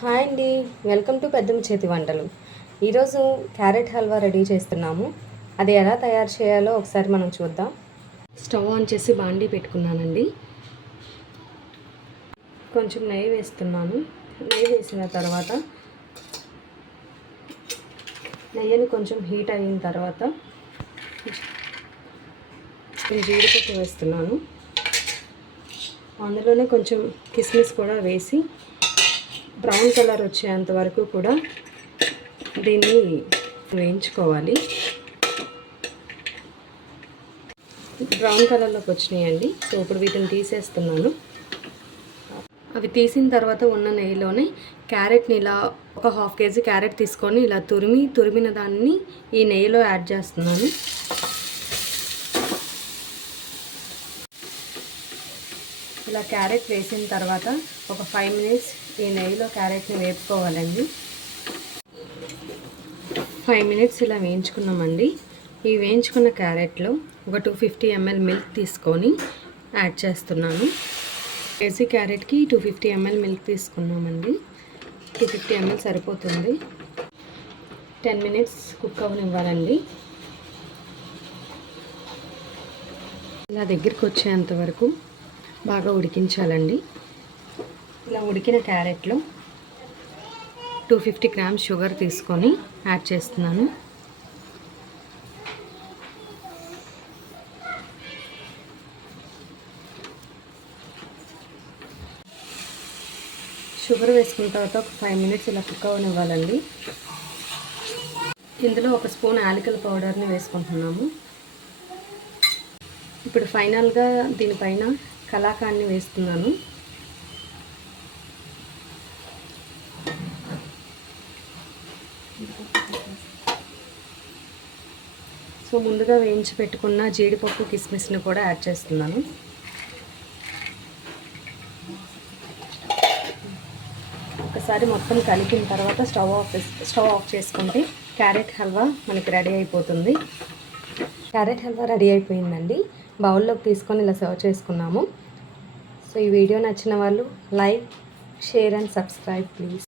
Hi అండి. Welcome to పెద్దమ్మ చేతి వంటలు. ఈరోజు క్యారెట్ హల్వా రెడీ చేస్తున్నాము. అది ఎలా తయారు చేయాలో ఒకసారి మనం చూద్దాం. స్టవ్ ఆన్ చేసి బాండీ పెట్టుకున్నానండి. కొంచెం నెయ్యి వేస్తున్నాను. నెయ్యి వేసిన తర్వాత నెయ్యిని కొంచెం హీట్ అయిన తర్వాత నేను జీడిపప్పు వేస్తున్నాను. అందులోనే కొంచెం కిస్మిస్ కూడా వేసి బ్రౌన్ కలర్ వచ్చేంత వరకు కూడా దీన్ని వేయించుకోవాలి. బ్రౌన్ కలర్లోకి వచ్చినాయండి. సో ఇప్పుడు వీటిని తీసేస్తున్నాను. అవి తీసిన తర్వాత ఉన్న నెయ్యిలోనే క్యారెట్ని ఇలా ఒక హాఫ్ కేజీ క్యారెట్ తీసుకొని ఇలా తురిమి తురిమిన దాన్ని ఈ నెయ్యిలో యాడ్ చేస్తున్నాను. ఇలా క్యారెట్ వేసిన తర్వాత ఒక ఫైవ్ మినిట్స్ ఈ నెయ్యిలో క్యారెట్ని వేపుకోవాలండి. ఫైవ్ మినిట్స్ ఇలా వేయించుకున్నామండి. ఈ వేయించుకున్న క్యారెట్లో ఒక టూ ఫిఫ్టీ ఎంఎల్ మిల్క్ తీసుకొని యాడ్ చేస్తున్నాను. కేజీ క్యారెట్కి టూ ఫిఫ్టీ ఎంఎల్ మిల్క్ తీసుకున్నామండి. టూ ఫిఫ్టీ ఎంఎల్ సరిపోతుంది. టెన్ మినిట్స్ కుక్ అవనివ్వాలండి. ఇలా దగ్గరికి వచ్చేంత వరకు బాగా ఉడికించాలండి. ఇలా ఉడికిన క్యారెట్లో టూ ఫిఫ్టీ గ్రామ్స్ షుగర్ తీసుకొని యాడ్ చేస్తున్నాను. షుగర్ వేసుకున్న తర్వాత ఒక ఫైవ్ మినిట్స్ ఇలా కుక్ అవనివ్వాలండి. ఇందులో ఒక స్పూన్ యాలకల పౌడర్ని వేసుకుంటున్నాము. ఇప్పుడు ఫైనల్గా దీనిపైన కలాకాండ్ని వేస్తున్నాను. సో ముందుగా వేయించి పెట్టుకున్న జీడిపప్పు కిస్మిస్ని కూడా యాడ్ చేస్తున్నాను. ఒకసారి మొత్తం కలిపిన తర్వాత స్టవ్ ఆఫ్ స్టవ్ ఆఫ్ చేసుకుంటే క్యారెట్ హల్వా మనకి రెడీ అయిపోతుంది. క్యారెట్ హల్వా రెడీ అయిపోయిందండి. బౌల్లోకి తీసుకొని ఇలా సర్వ్ చేసుకున్నాము. సో ఈ వీడియో నచ్చిన వాళ్ళు like share and subscribe please.